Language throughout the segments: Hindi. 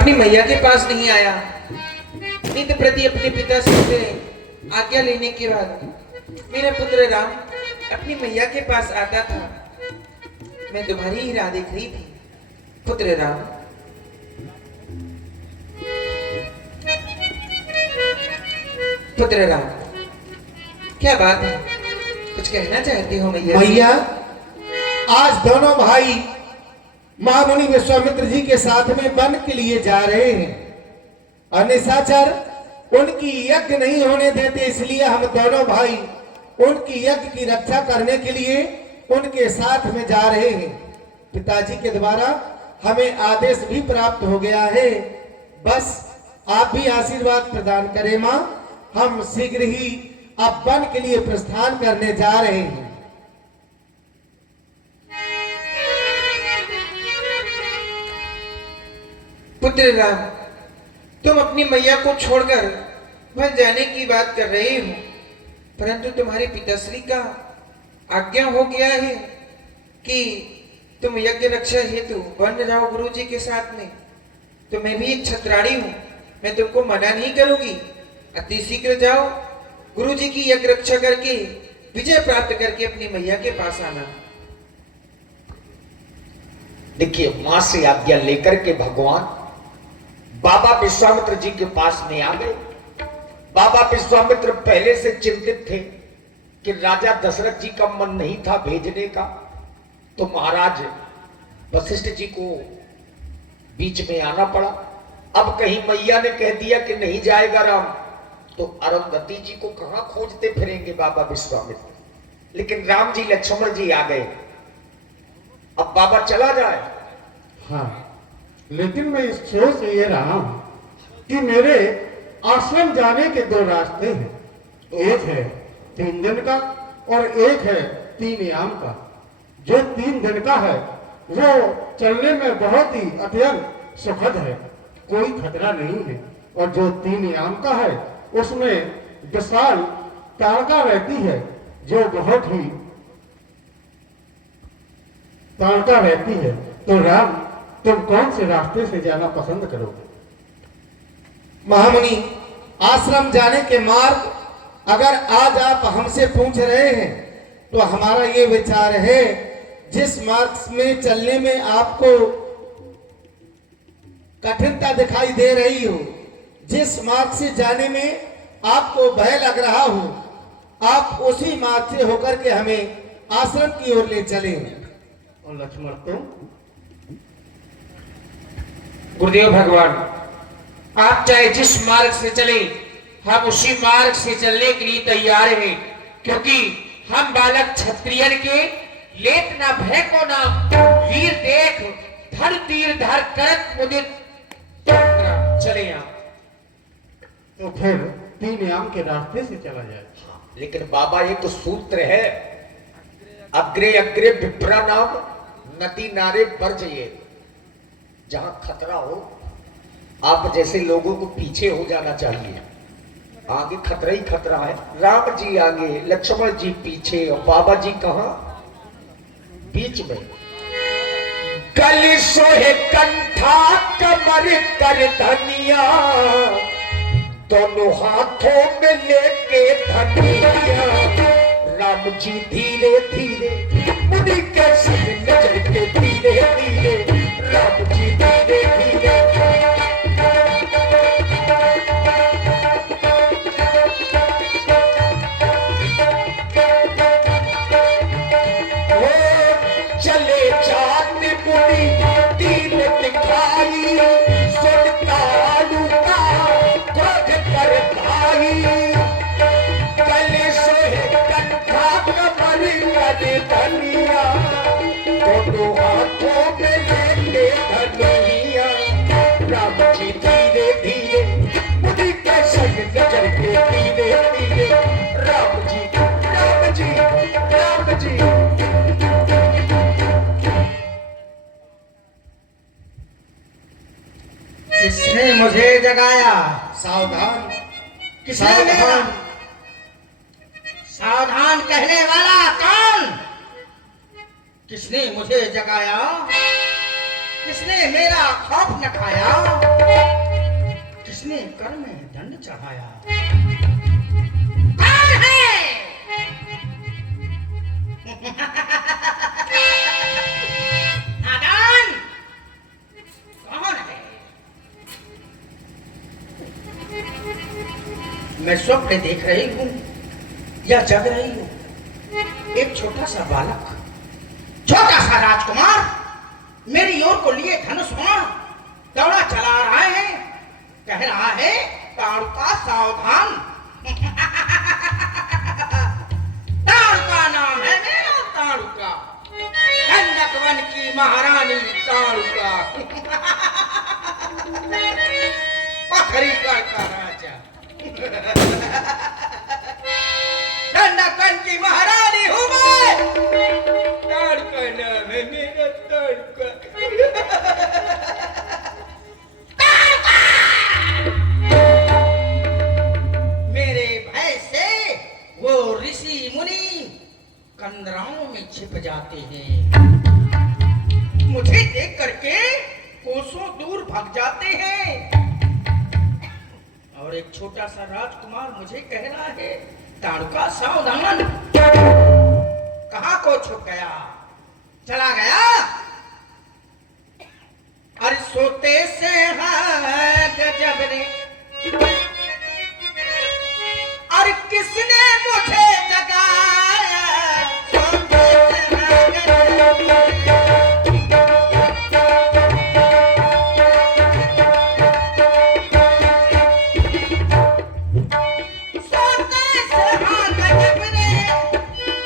अपनी मैया के पास नहीं आया। नित्य प्रति अपने पिता से आज्ञा लेने के बाद मेरा पुत्र राम अपनी मैया के पास आता था। मैं तुम्हारी ही राह देख रही थी पुत्र राम। पुत्र राम, क्या बात है, कुछ कहना चाहते हो मैया? मैया, आज दोनों भाई महामुनि विश्वामित्र जी के साथ में वन के लिए जा रहे हैं और निशाचर उनकी यज्ञ नहीं होने देते, इसलिए हम दोनों भाई उनकी यज्ञ की रक्षा करने के लिए उनके साथ में जा रहे हैं। पिताजी के द्वारा हमें आदेश भी प्राप्त हो गया है, बस आप भी आशीर्वाद प्रदान करें मां। हम शीघ्र ही अब वन के लिए प्रस्थान करने जा रहे हैं। पुत्र राम, तुम अपनी मैया को छोड़कर वन जाने की बात कर रहे हो, परंतु तुम्हारे पिताश्री का आज्ञा हो गया है कि तुम यज्ञ रक्षा हेतु वन जाओ गुरु जी के साथ में। तो मैं भी एक छत्राणी हूँ, मैं तुमको मना नहीं करूंगी। अति शीघ्र जाओ, गुरु जी की यज्ञ रक्षा करके विजय प्राप्त करके अपनी मैया के पास आना। देखिए, मां से आज्ञा लेकर के भगवान बाबा विश्वामित्र जी के पास में आ गए। बाबा विश्वामित्र पहले से चिंतित थे कि राजा दशरथ जी का मन नहीं था भेजने का, तो महाराज वशिष्ठ जी को बीच में आना पड़ा। अब कहीं मैया ने कह दिया कि नहीं जाएगा राम, तो अरुंधति जी को कहां खोजते फिरेंगे बाबा विश्वामित्र। लेकिन राम जी लक्ष्मण जी आ गए, अब बाबा चला जाए। हाँ, लेकिन मैं इस सोच ये रहा हूं कि मेरे आश्रम जाने के दो रास्ते हैं। एक है 3 दिन का और एक है 3 याम का। जो 3 दिन का है वो चलने में बहुत ही अत्यंत सुखद है, कोई खतरा नहीं है। और जो 3 याम का है उसमें विशाल ताड़का रहती है, जो बहुत ही ताड़का रहती है। तो राम, तुम कौन से रास्ते से जाना पसंद करोगे? महामुनि, आश्रम जाने के मार्ग अगर आज आप हमसे पूछ रहे हैं तो हमारा ये विचार है, जिस मार्ग में चलने में आपको कठिनता दिखाई दे रही हो, जिस मार्ग से जाने में आपको भय लग रहा हो, आप उसी मार्ग से होकर के हमें आश्रम की ओर ले चलें। और लक्ष्मण तुम? गुरुदेव भगवान, आप चाहे जिस मार्ग से चले, हम उसी मार्ग से चलने के लिए तैयार हैं, क्योंकि हम बालक क्षत्रियन के लेत ना भय को ना वीर देख धर तीर धर करत मुदित चले आप। तो फिर 3 याम के रास्ते से चला जाए। लेकिन बाबा, एक सूत्र है, अग्रे अग्रे विप्रा नाम नदी नारे वर्जये। जहां खतरा हो, आप जैसे लोगों को पीछे हो जाना चाहिए। आगे खतरा ही खतरा है। राम जी आगे, लक्ष्मण जी पीछे, और बाबा जी कहां? बीच में। गल सोहे कंठा कमर कर धनिया, दोनों हाथों में लेके धनिया। राम जी धीरे धीरे मुनि के संग नजर के धीरे धीरे, राम जी धीरे धीरे। चले जात मुनि तीर दिखाई, सुनता लूटा क्रोध कर भाई। गले सोहे कंठा कमर कर धनिया, दोनों हाथों में लेके धनिया। राम जी धीरे धीरे मुनि के संग नजर के धीरे धीरे, राम जी राम जी राम जी। किसने मुझे जगाया? सावधान, किसने मेरा सावधान कहने वाला कौन? किसने मुझे जगाया? किसने मेरा खौफ न खाया? कर में दंड चढ़ाया। कौन है? नादान, कौन है? मैं स्वप्न देख रही हूं या जग रही हूं? एक छोटा सा बालक, छोटा सा राजकुमार मेरी ओर को लिए धनुष बाण दौड़ा चला रहा है, कह रहा है ताड़का सावधान। ताड़का नाम है मेरा, ताड़का, गंडक वन की महारानी ताड़का। पथरी का राजा, गंडक वन की महारानी हूँ मैं। ताड़का नाम है मेरा, ताड़का। मेरे भय से वो ऋषि मुनि कंदराओं में छिप जाते हैं, मुझे देख करके कोसों दूर भाग जाते हैं। और एक छोटा सा राजकुमार मुझे कह रहा है ताड़का सावधान। कहाँ को छुप गया? चला गया? अरे सोते से हाँ गजब रे, अरे किसने मुझे जगाया? सोते से हाँ गजब सोते से हाँ गजब रे,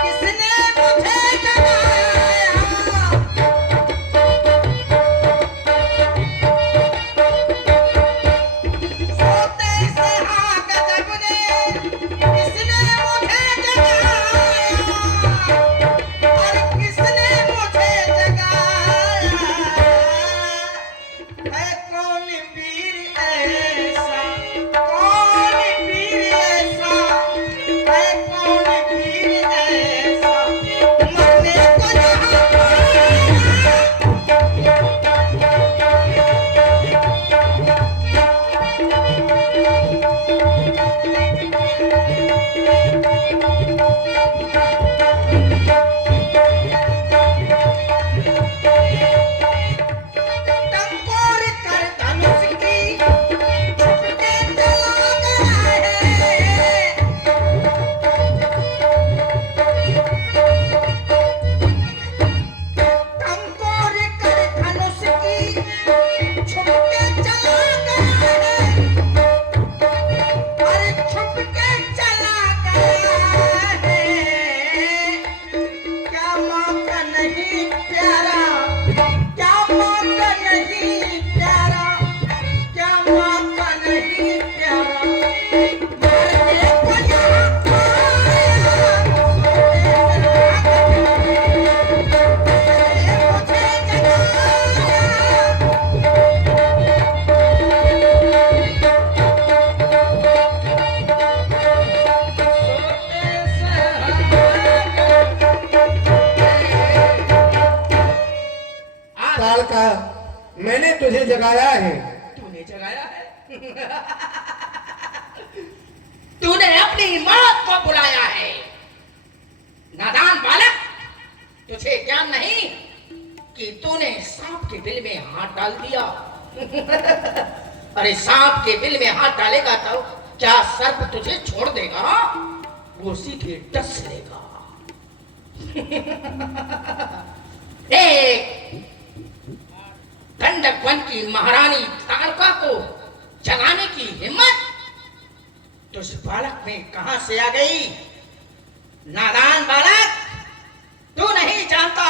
किसने मुझे जगाया? सोते से हाँ गजब ने किसने मुझे जगाया? और किसने मुझे जगाया? है कौन वीर ऐसा, कौन वीर ऐसा, है कौन वीर ऐसा, मरने को यहाँ आया? टंकोर कर धनुष की छुप के चला गया है। टंकोर कर धनुष की छुप के चला गया है। अरे छुप के चला गया है। क्या मौका नहीं प्यारा, क्या मौका नहीं प्यारा, क्या मौका नहीं प्यारा, मरने को यहाँ आया। मुझे जगाया। ताड़का, मैंने तुझे जगाया है। तूने जगाया है? तूने अपनी मौत को बुलाया है। नादान बालक, तुझे ज्ञान नहीं कि तूने सांप के बिल में हाथ डाल दिया। अरे सांप के बिल में हाथ डालेगा तो क्या सर्प तुझे छोड़ देगा? वो सीधे डस लेगा। एक गंडक वन की महारानी ताड़का को जगाने की हिम्मत तुझ बालक में कहां से आ गई? नादान बालक, तू नहीं जानता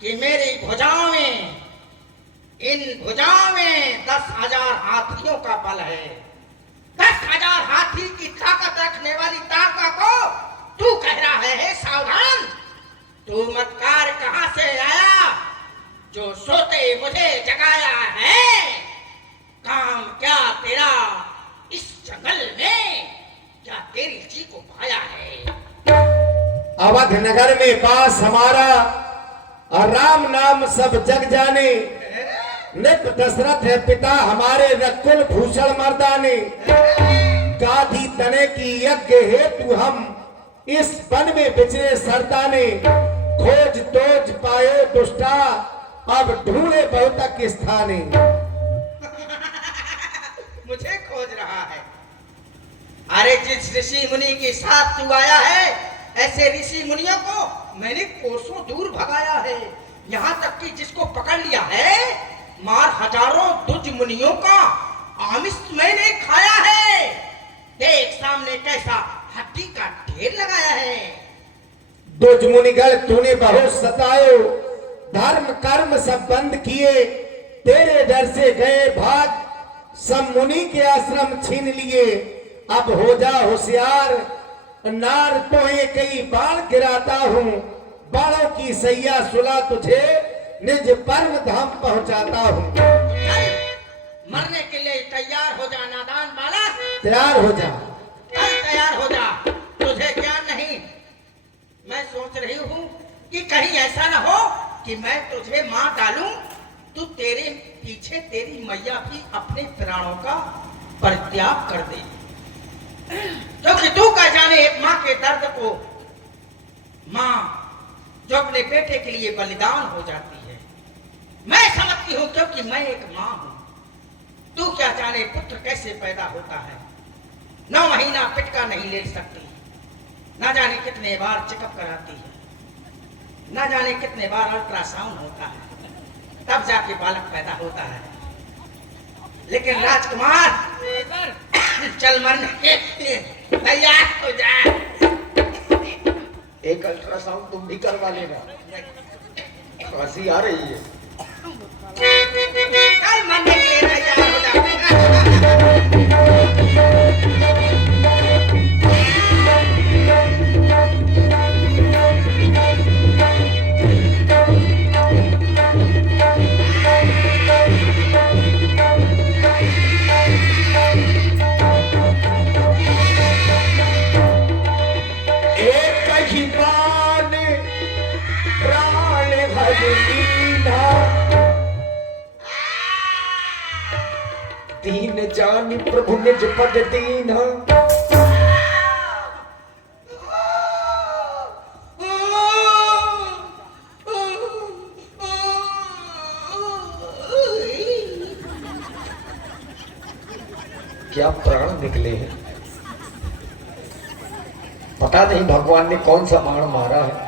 कि मेरी भुजाओं में, इन भुजाओं में 10,000 हाथियों का बल है। 10,000 हाथी की ताकत रखने वाली ताड़का को तू कह रहा है सावधान? तू मत्कार कहां से आया जो सोते मुझे जगाया है? काम क्या तेरा इस जंगल में, क्या तेरी जी को भाया है? अवध नगर में पास हमारा और राम नाम सब जग जाने। निप दशरथ है पिता हमारे रकुल भूषण मर्दाने, गाधी तने की यज्ञ हेतु हम इस वन में बिचरे सरदाने, खोज तोज पाए दुष्टा अब ढूंढे बहुतक स्थाने। मुझे खोज रहा है? अरे जिस ऋषि मुनि के साथ तू आया है, ऐसे ऋषि मुनियों को मैंने कोसों दूर भगाया है। यहाँ तक कि जिसको पकड़ लिया है, मार हजारों दुज मुनियों का आमिष मैंने खाया है। देख सामने कैसा हड्डी का ढेर लगाया है। दुज मुनिगण तूने बहुत सतायो, धर्म कर्म सब बंद किए, तेरे डर से गए भाग, सब मुनि के आश्रम छीन लिए। अब हो जा होशियार, नार तोहे कई बाण गिराता हूँ, बाणों की सैया सुला तुझे निज परम धाम पहुंचाता हूँ। चल, मरने के लिए तैयार हो जा नादान बालक। तैयार हो जा। चल तैयार हो जा, तुझे ज्ञान नहीं। मैं सोच रही हूँ कि कहीं ऐसा न हो कि मैं तुझे मार डालूं, तू तेरे पीछे तेरी मैया भी अपने प्राणों का परित्याग कर दे। क्योंकि तू क्या जाने एक माँ के दर्द को, माँ जो अपने बेटे के लिए बलिदान हो जाती है। मैं समझती हूँ क्योंकि मैं एक माँ हूँ। तू क्या जाने पुत्र कैसे पैदा होता है। 9 महीना पिटका नहीं ले सकती, ना जाने कितने बार चेकअप कराती है, ना जाने कितने बार अल्ट्रासाउंड होता है, तब जाके बालक पैदा होता है। लेकिन राजकुमार चल मरने के लिए तैयार हो जा। एक अल्ट्रासाउंड तुम भी करवा लेना, हंसी आ रही है। चल मरने के लिए तैयार हो जा। दीन जानी प्रभु निज पद दीना, क्या प्राण निकले हैं। पता नहीं भगवान ने कौन सा बाण मारा है।